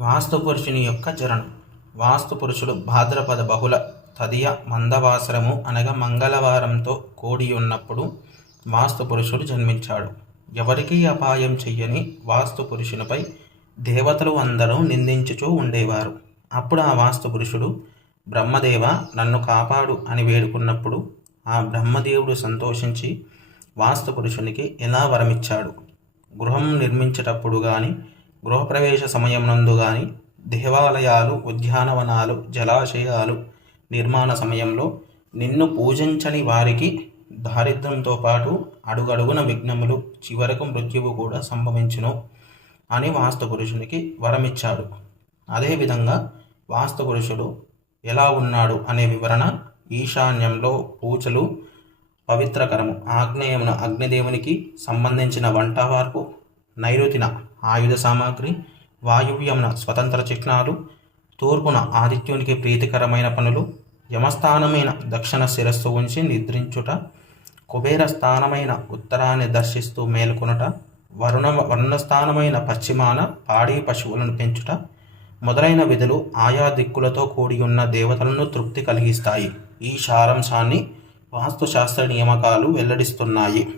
వాస్తు పురుషుని యొక్క చరణం వాస్తు పురుషుడు భాద్రపద బహుళ తదియ మందవాసరము అనగా మంగళవారంతో కూడి ఉన్నప్పుడు వాస్తు పురుషుడు జన్మించాడు. ఎవరికీ అపాయం చెయ్యని వాస్తు పురుషునిపై దేవతలు అందరూ నిందించుచూ ఉండేవారు. అప్పుడు ఆ వాస్తు పురుషుడు బ్రహ్మదేవ నన్ను కాపాడు అని వేడుకున్నప్పుడు ఆ బ్రహ్మదేవుడు సంతోషించి వాస్తు పురుషునికి ఎలా వరమిచ్చాడు? గృహం నిర్మించేటప్పుడు కానీ గృహప్రవేశ సమయం నందు కానీ దేవాలయాలు ఉద్యానవనాలు జలాశయాలు నిర్మాణ సమయంలో నిన్ను పూజించని వారికి దారిద్ర్యంతో పాటు అడుగడుగున విఘ్నములు చివరకు మృత్యువు కూడా సంభవించును అని వాస్తు పురుషునికి వరమిచ్చాడు. అదేవిధంగా వాస్తు పురుషుడు ఎలా ఉన్నాడు అనే వివరణ ఈశాన్యంలో పూజలు పవిత్రకరము ఆగ్నేయమున అగ్నిదేవునికి సంబంధించిన వంట వార్పు నైరుతిన ఆయుధ సామాగ్రి వాయువ్యమున స్వతంత్ర చిహ్నాలు తూర్పున ఆదిత్యునికి ప్రీతికరమైన పనులు యమస్థానమైన దక్షిణ శిరస్సు ఉంచి నిద్రించుట కుబేర స్థానమైన ఉత్తరాన్ని దర్శిస్తూ మేల్కొనుట వరుణ వర్ణస్థానమైన పశ్చిమాన పాడి పశువులను పెంచుట మొదలైన విధులు ఆయా దిక్కులతో కూడి ఉన్న దేవతలను తృప్తి కలిగిస్తాయి. ఈ సారాంశాన్ని వాస్తుశాస్త్ర నియామకాలు వెల్లడిస్తున్నాయి.